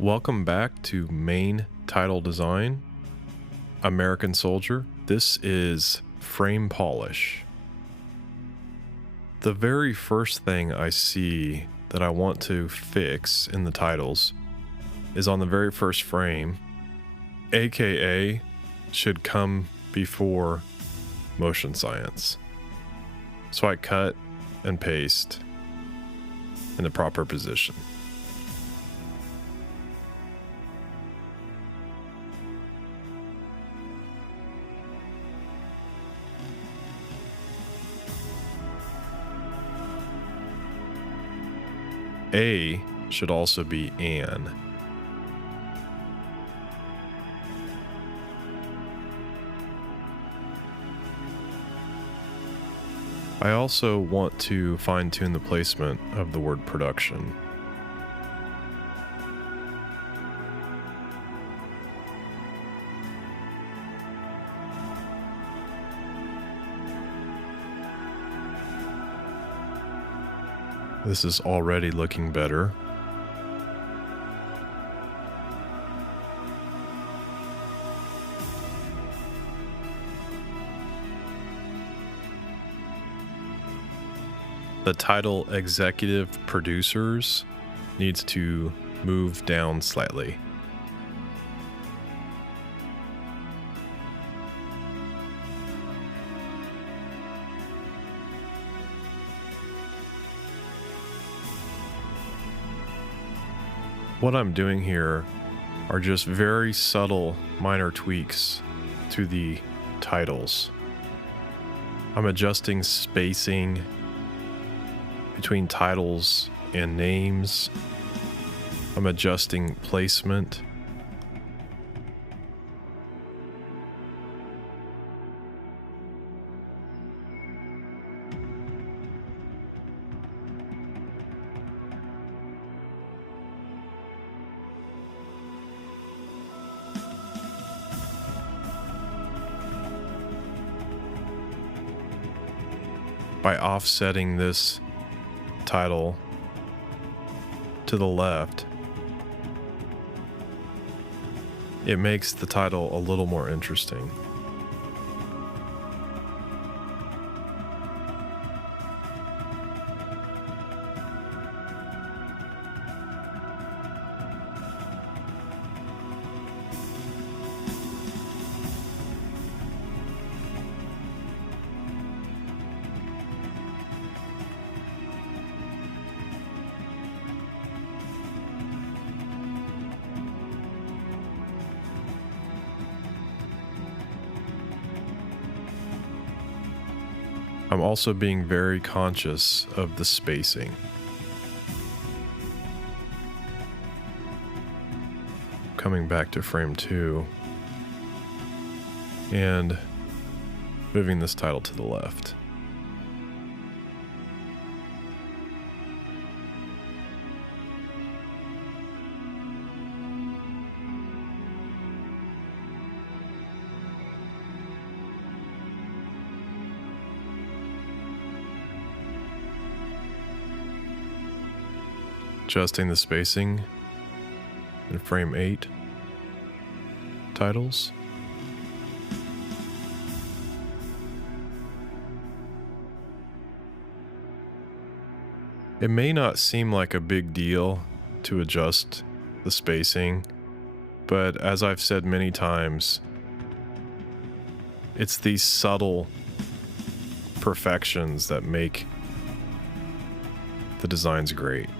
Welcome back to Main Title Design, American Soldier. This is frame polish. The very first thing I see that I want to fix in the titles is on the very first frame. AKA should come before motion science. So I cut and paste in the proper position. A should also be an. I also want to fine-tune the placement of the word production. This is already looking better. The title Executive Producers needs to move down slightly. What I'm doing here are just very subtle minor tweaks to the titles. I'm adjusting spacing between titles and names. I'm adjusting placement. By offsetting this title to the left, it makes the title a little more interesting. I'm also being very conscious of the spacing. Coming back to frame 2 and moving this title to the left. Adjusting the spacing in frame 8 titles. It may not seem like a big deal to adjust the spacing, but as I've said many times, it's these subtle perfections that make the designs great.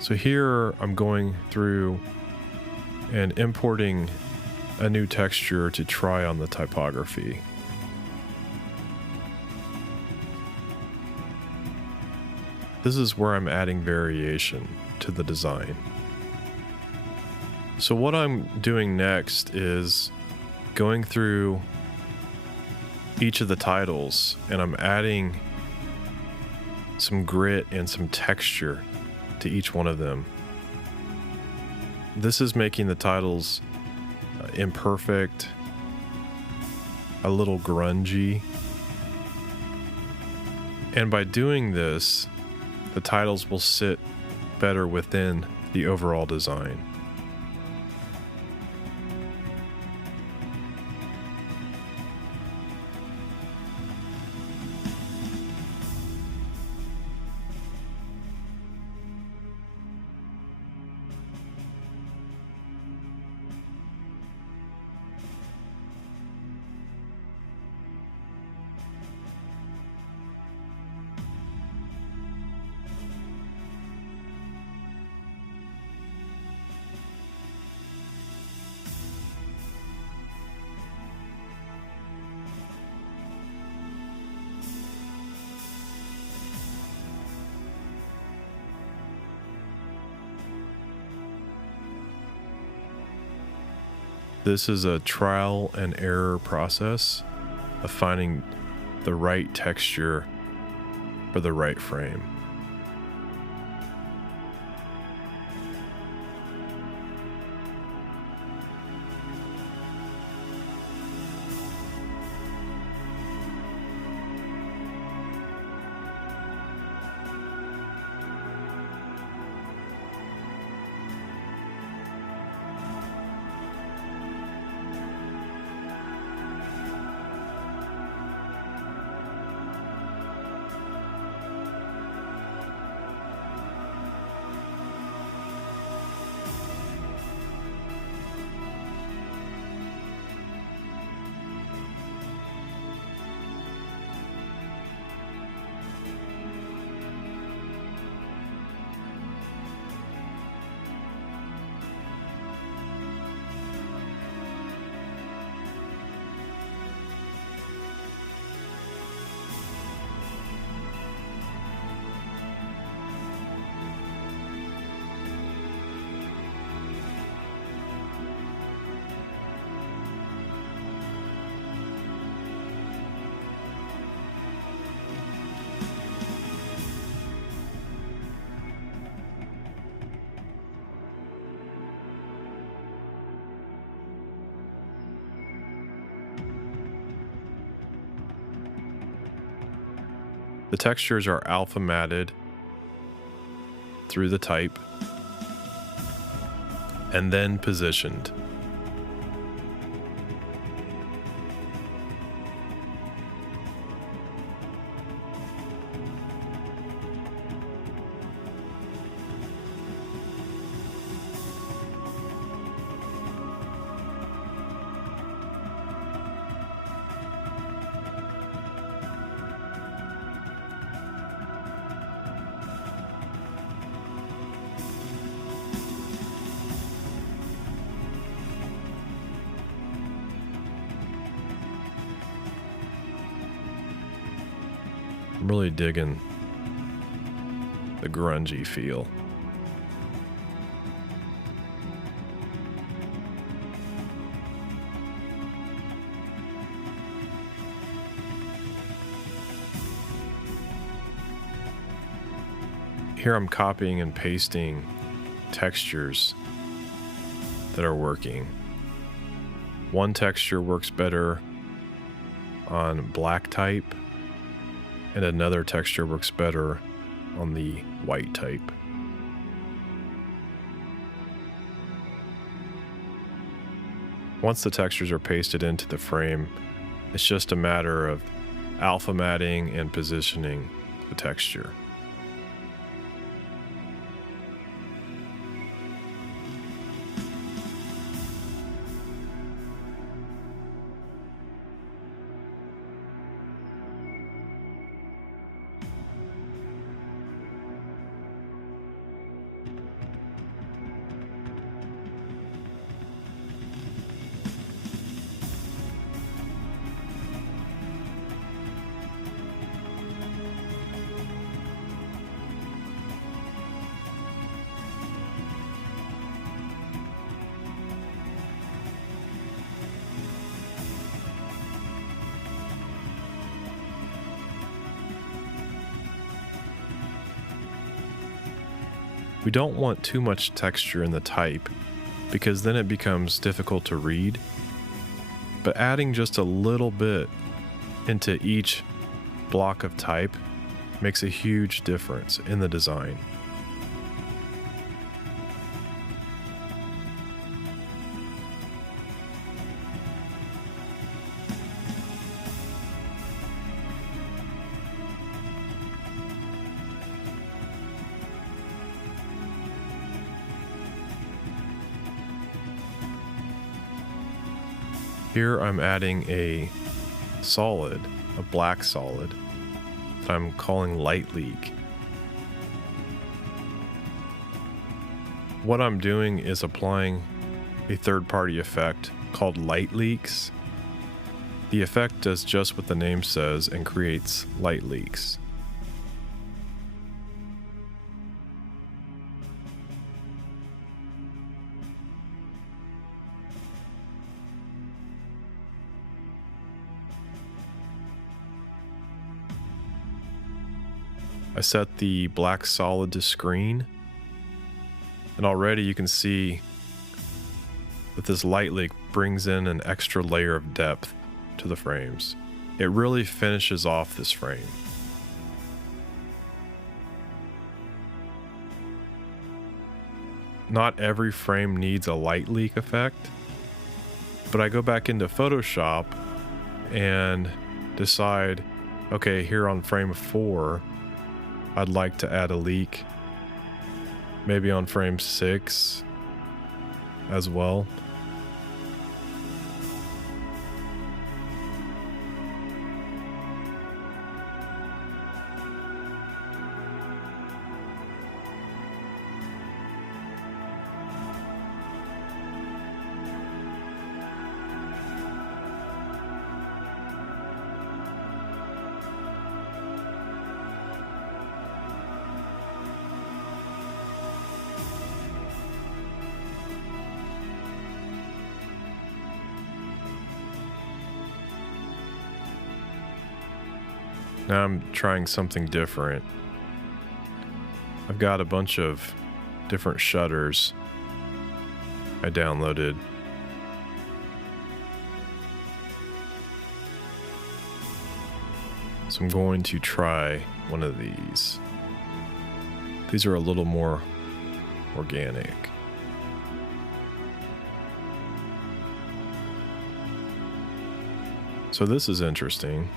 So here I'm going through and importing a new texture to try on the typography. This is where I'm adding variation to the design. So what I'm doing next is going through each of the titles and I'm adding some grit and some texture to each one of them. This is making the titles imperfect, a little grungy. And by doing this, the titles will sit better within the overall design. This is a trial and error process of finding the right texture for the right frame. The textures are alpha matted through the type and then positioned. I'm really digging the grungy feel. Here I'm copying and pasting textures that are working. One texture works better on black type, and another texture works better on the white type. Once the textures are pasted into the frame, it's just a matter of alpha matting and positioning the texture. We don't want too much texture in the type because then it becomes difficult to read, but adding just a little bit into each block of type makes a huge difference in the design. Here I'm adding a solid, a black solid, that I'm calling Light Leak. What I'm doing is applying a third-party effect called Light Leaks. The effect does just what the name says and creates light leaks. I set the black solid to screen, and already you can see that this light leak brings in an extra layer of depth to the frames. It really finishes off this frame. Not every frame needs a light leak effect, but I go back into Photoshop and decide, okay, here on frame 4, I'd like to add a leak, maybe on frame 6 as well. Now I'm trying something different. I've got a bunch of different shutters I downloaded. So I'm going to try one of these. These are a little more organic. So this is interesting.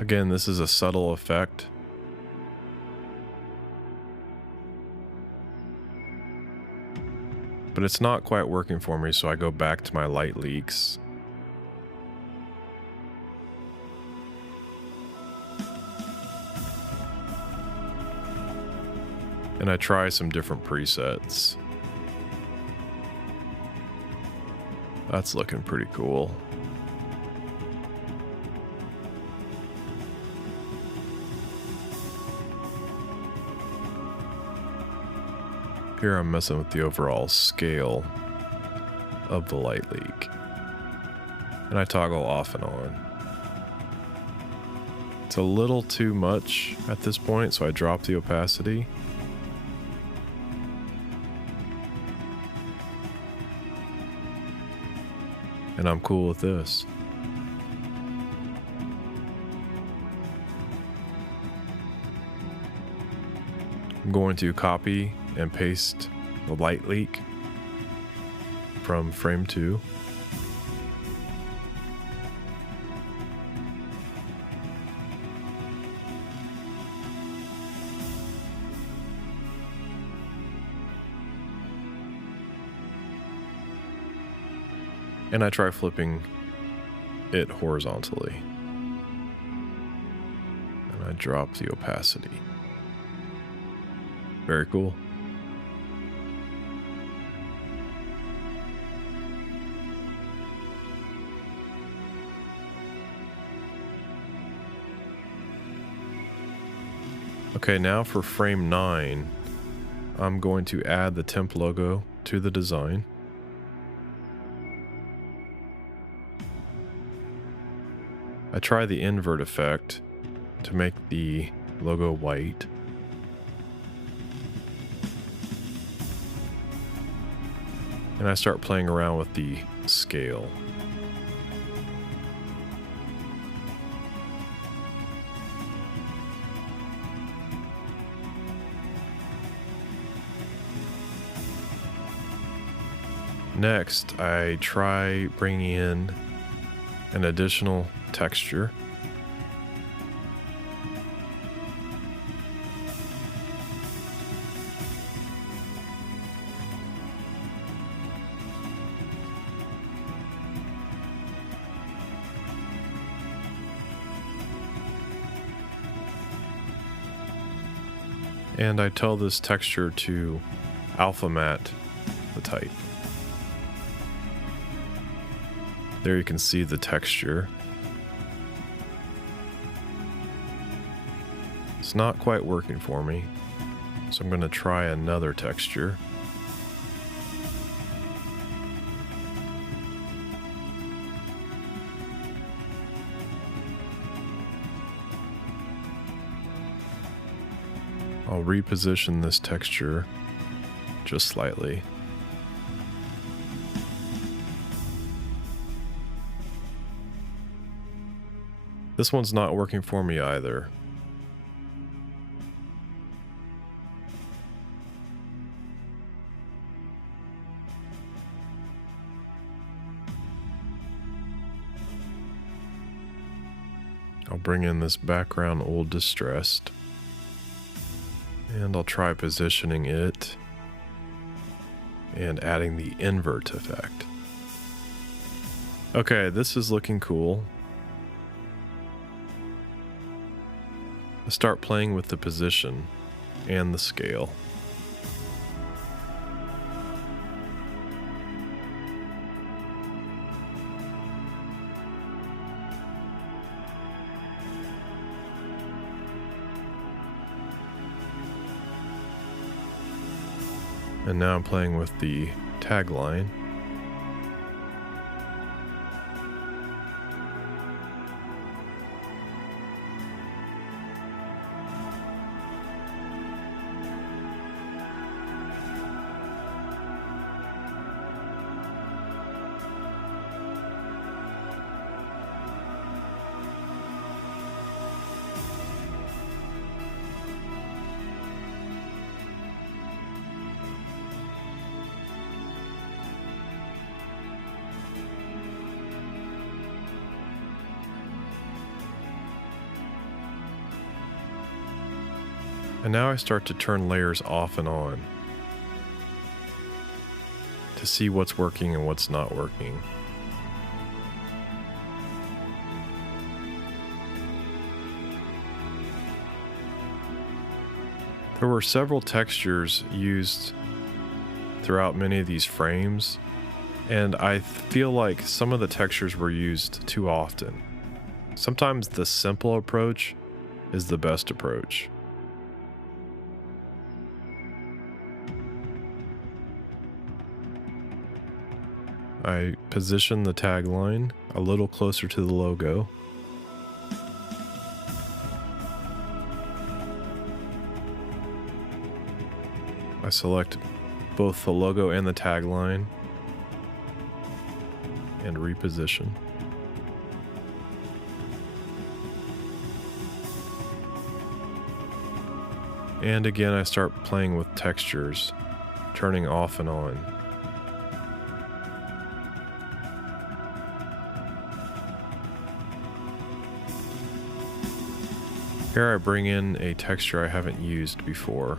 Again, this is a subtle effect. But it's not quite working for me, so I go back to my light leaks. And I try some different presets. That's looking pretty cool. Here I'm messing with the overall scale of the light leak. And I toggle off and on. It's a little too much at this point, so I drop the opacity. And I'm cool with this. I'm going to copy and paste the light leak from frame 2. And I try flipping it horizontally. And I drop the opacity. Very cool. Okay, now for frame 9, I'm going to add the temp logo to the design. I try the invert effect to make the logo white. And I start playing around with the scale. Next, I try bringing in an additional texture. And I tell this texture to alpha matte the type. There you can see the texture. It's not quite working for me, so I'm going to try another texture. I'll reposition this texture just slightly. This one's not working for me either. I'll bring in this background old distressed, and I'll try positioning it and adding the invert effect. Okay, this is looking cool. I start playing with the position and the scale. And now I'm playing with the tagline. And now I start to turn layers off and on to see what's working and what's not working. There were several textures used throughout many of these frames, and I feel like some of the textures were used too often. Sometimes the simple approach is the best approach. I position the tagline a little closer to the logo. I select both the logo and the tagline and reposition. And again, I start playing with textures, turning off and on. Here I bring in a texture I haven't used before.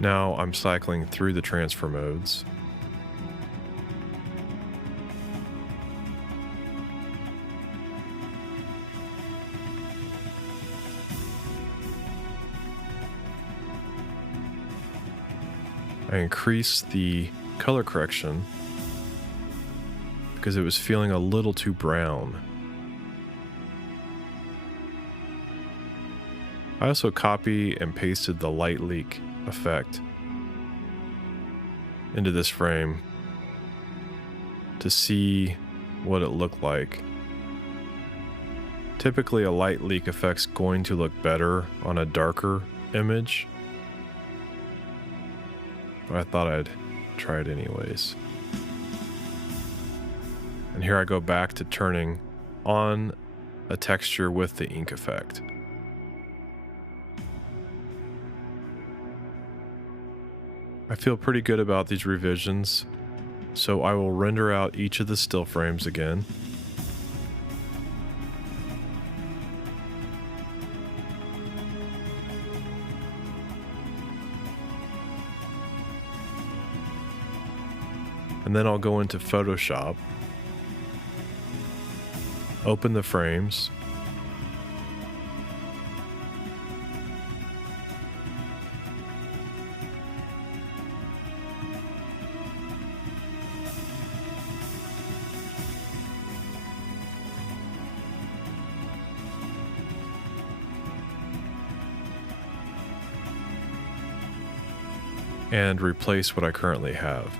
Now I'm cycling through the transfer modes. I increase the color correction because it was feeling a little too brown. I also copy and pasted the light leak effect into this frame to see what it looked like. Typically a light leak effect's going to look better on a darker image, but I thought I'd try it anyways. And here I go back to turning on a texture with the ink effect. I feel pretty good about these revisions, so I will render out each of the still frames again. And then I'll go into Photoshop, open the frames, and replace what I currently have.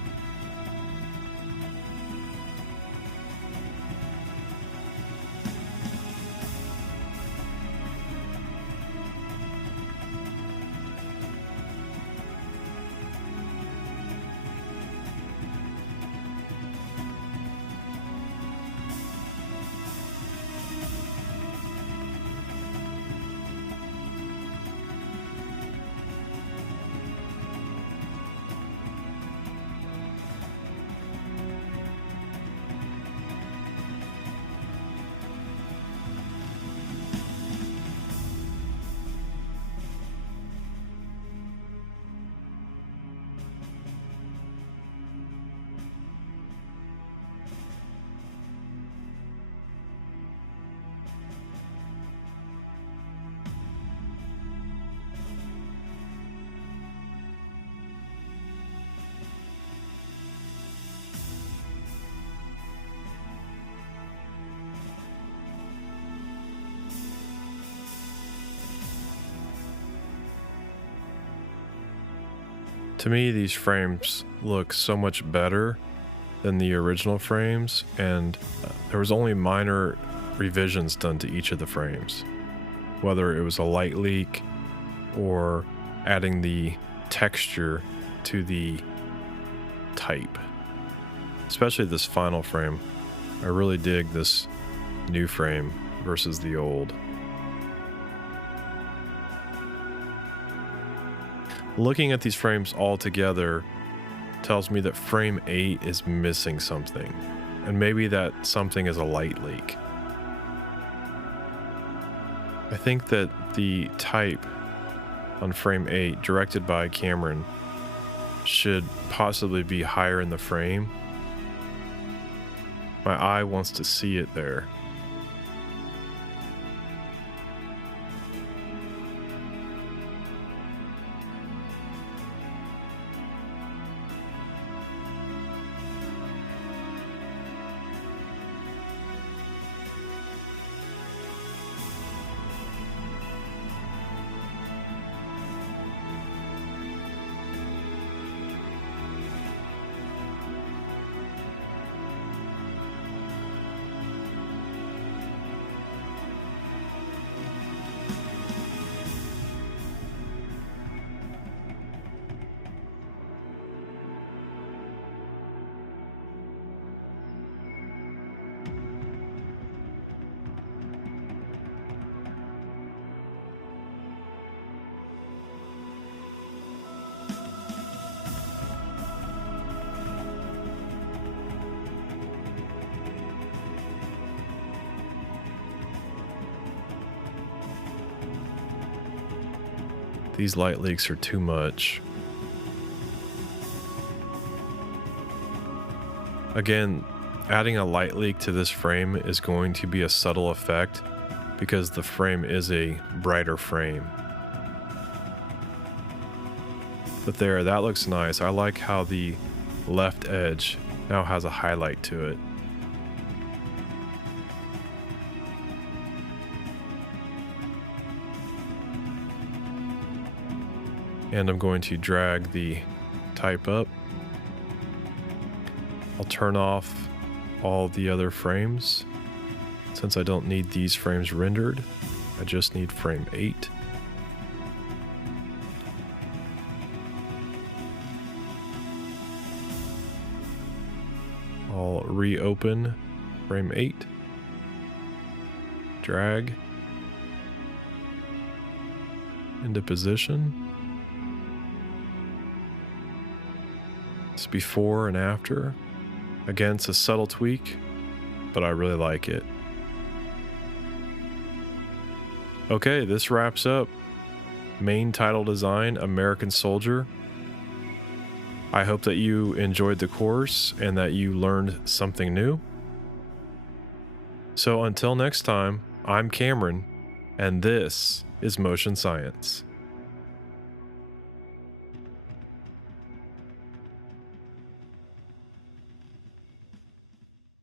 To me, these frames look so much better than the original frames, and there was only minor revisions done to each of the frames, whether it was a light leak or adding the texture to the type. Especially this final frame. I really dig this new frame versus the old. Looking at these frames all together tells me that frame 8 is missing something, and maybe that something is a light leak. I think that the type on frame 8, directed by Cameron, should possibly be higher in the frame. My eye wants to see it there. These light leaks are too much. Again, adding a light leak to this frame is going to be a subtle effect because the frame is a brighter frame. But there, that looks nice. I like how the left edge now has a highlight to it. And I'm going to drag the type up. I'll turn off all the other frames. Since I don't need these frames rendered, I just need frame 8. I'll reopen frame 8, drag into position. It's before and after. Again, it's a subtle tweak, but I really like it. Okay, this wraps up main title design, American Soldier. I hope that you enjoyed the course and that you learned something new. So until next time, I'm Cameron, and this is Motion Science.